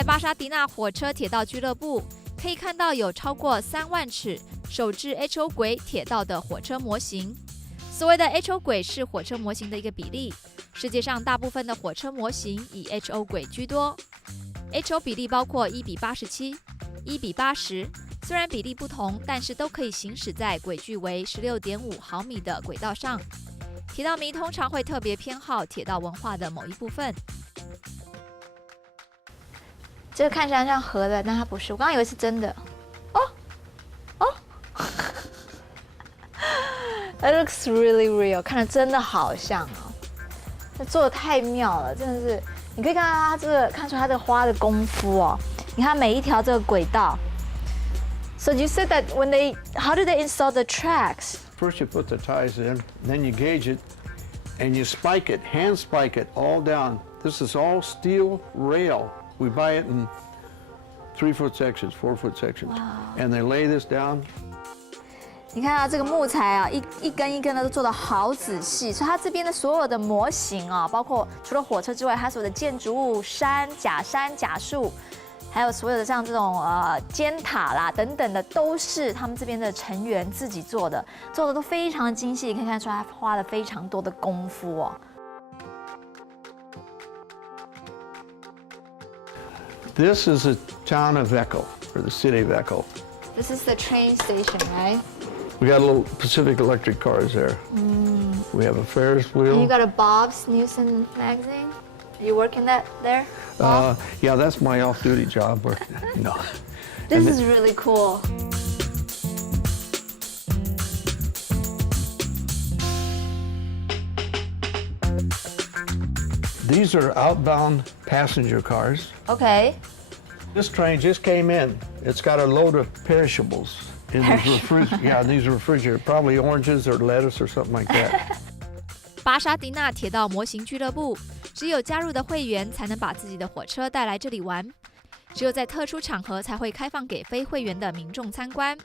在巴沙迪纳火车铁道俱乐部，可以看到有超过3万尺手制 HO 轨铁道的火车模型。所谓的 HO 轨是火车模型的一个比例，世界上大部分的火车模型以 HO 轨居多。HO 比例包括1:87、1:80，虽然比例不同，但是都可以行驶在轨距为16.5毫米的轨道上。铁道迷通常会特别偏好铁道文化的某一部分。这个看起来像河的，但它不是。我刚刚以为是真的。哦，It looks really real， 看着真的好像哦。这做的太妙了，真的是。你可以看到它这个，看出它这个花的功夫哦。你看每一条这个轨道。So you said that how do they install the tracks? First you put the ties in, then you gauge it, and you spike it, hand spike it all down. This is all steel rail. We buy it in 3-foot sections, 4-foot sections. Wow. And they lay this down. 你看到这个木材啊，一根一根的都做得好仔细，所以它这边的所有的模型啊，包括除了火车之外，它所有的建筑物、山、假树，还有所有的像这种尖塔啦等等的，都是他们这边的成员自己做的都非常的精细，可以看出来他花了非常多的功夫哦。This is the town of Echo, or the city of Echo. This is the train station, right? We got little Pacific Electric cars there. We have a Ferris wheel. And you got a Bob's Newson magazine? Are you working there? Yeah, that's my off-duty job. But, no. This is really cool. These are outbound passenger cars. Okay. This train just came in. It's got a load of perishables in these refrigerators, probably oranges or lettuce or something like that. 巴沙迪纳铁道模型俱乐部，只有加入的会员才能把自己的火车带来这里玩，只有在特殊场合才会开放给非会员的民众参观。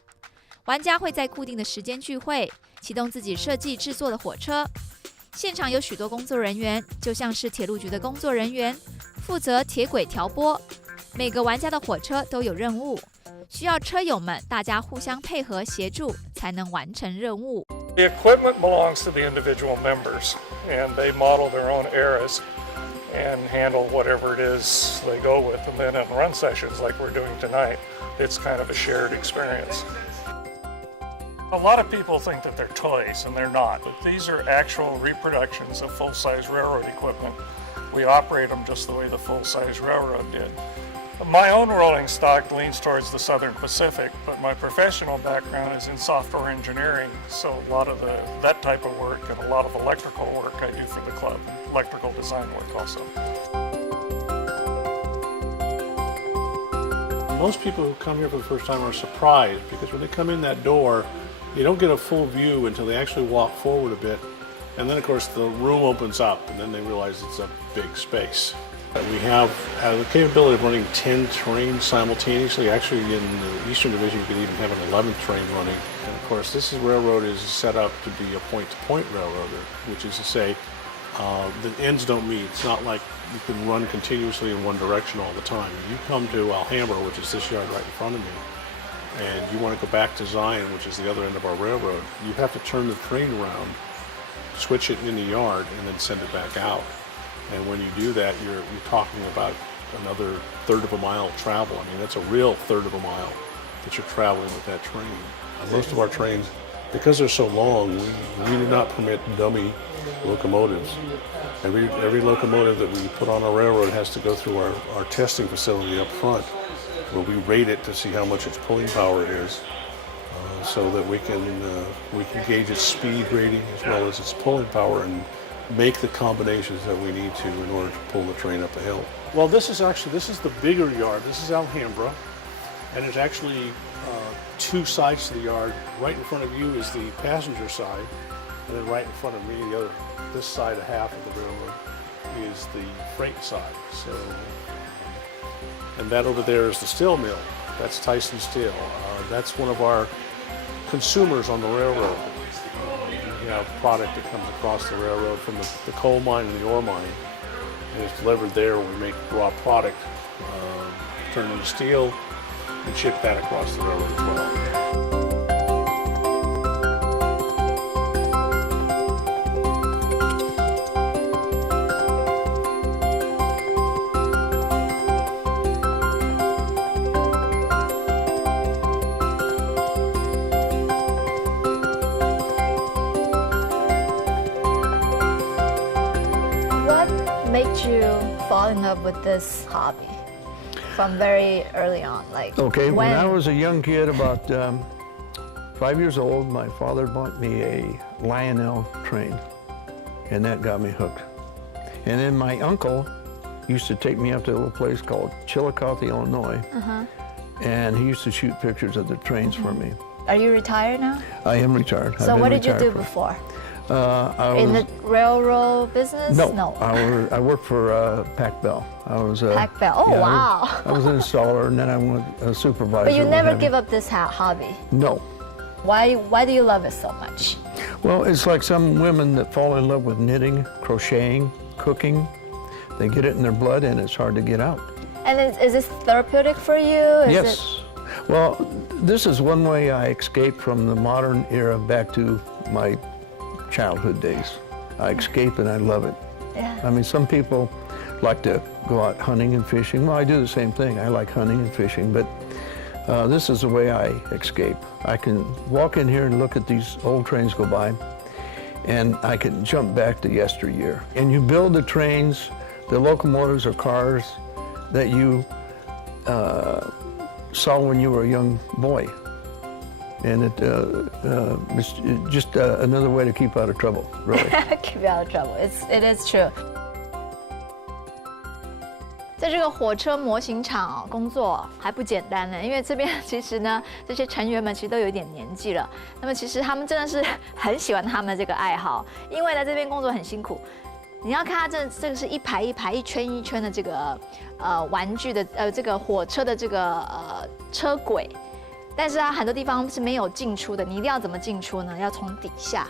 玩家会在固定的时间聚会，启动自己设计制作的火车。现场有许多工作人员，就像是铁路局的工作人员，负责铁轨调拨。每个玩家的火车都有任务，需要车友们大家互相配合协助，才能完成任务。The equipment belongs to the individual members, and they model their own eras and handle whatever it is they go with. And then in run sessions like we're doing tonight, it's kind of a shared experience. A lot of people think that they're toys, and they're not. But these are actual reproductions of full-size railroad equipment. We operate them just the way the full-size railroad did. My own rolling stock leans towards the Southern Pacific, but my professional background is in software engineering, so a lot of that type of work and a lot of electrical work I do for the club, electrical design work also. Most people who come here for the first time are surprised because when they come in that door, you don't get a full view until they actually walk forward a bit. And then, of course, the room opens up, and then they realize it's a big space. We have the capability of running 10 trains simultaneously. Actually, in the Eastern Division, you could even have an 11th train running. And, of course, this railroad is set up to be a point-to-point railroad, which is to say the ends don't meet. It's not like you can run continuously in one direction all the time. You come to Alhambra, which is this yard right in front of me, and you want to go back to Zion, which is the other end of our railroad, you have to turn the train around, switch it in the yard, and then send it back out. And when you do that, you're talking about another third of a mile travel. I mean, that's a real third of a mile that you're traveling with that train. Most of our trains, because they're so long, we do not permit dummy locomotives. Every locomotive that we put on our railroad has to go through our testing facility up front, where we rate it to see how much its pulling power is, so that we can gauge its speed rating as well as its pulling power and make the combinations that we need to in order to pull the train up the hill. Well, this is the bigger yard. This is Alhambra, and there's actually two sides to the yard. Right in front of you is the passenger side, and then right in front of me, this side half of the railroad is the freight side. So, and that over there is the steel mill. That's Tyson Steel. That's one of our consumers on the railroad. We have product that comes across the railroad from the coal mine and the ore mine, and it's delivered there. We make raw product turned into steel and ship that across the railroad as well. What made you fall in love with this hobby from very early on? Like, Okay, when I was a young kid, about 5 years old, my father bought me a Lionel train, and that got me hooked. And then my uncle used to take me up to a little place called Chillicothe, Illinois, and he used to shoot pictures of the trains for me. Are you retired now? I am retired. So what did you do before? In the railroad business? No. I worked for Pac Bell. I was Pac Bell. Oh, yeah, wow. I was an installer, and then I went a supervisor. But you never give up this hobby. No. Why do you love it so much? Well, it's like some women that fall in love with knitting, crocheting, cooking. They get it in their blood, and it's hard to get out. And is this therapeutic for you? Yes. Well, this is one way I escape from the modern era back to my childhood days. I escape and I love it. Yeah. I mean, some people like to go out hunting and fishing. Well, I do the same thing. I like hunting and fishing, but this is the way I escape. I can walk in here and look at these old trains go by, and I can jump back to yesteryear. And you build the trains, the locomotives or cars that you saw when you were a young boy. And it's just another way to keep out of trouble, really. Keep you out of trouble. It is true. 在这个火车模型厂工作还不简单呢，因为这边其实呢，这些成员们其实都有一点年纪了。那么其实他们真的是很喜欢他们的这个爱好，因为在这边工作很辛苦。你要看它这个是一排一排、一圈一圈的这个玩具的这个火车的这个车轨。但是很多地方是没有进出的，你一定要怎么进出呢？要从底下，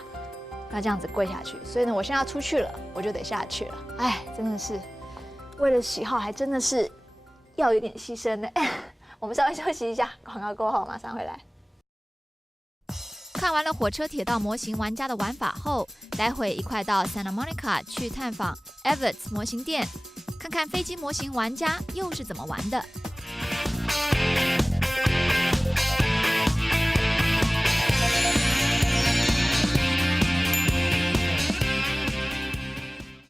要这样子跪下去。所以呢，我现在要出去了，我就得下去了。哎，真的是为了喜好，还真的是要有点牺牲的。我们稍微休息一下，广告过后马上回来。看完了火车铁道模型玩家的玩法后，待会一块到 Santa Monica 去探访 Everett's 模型店，看看飞机模型玩家又是怎么玩的。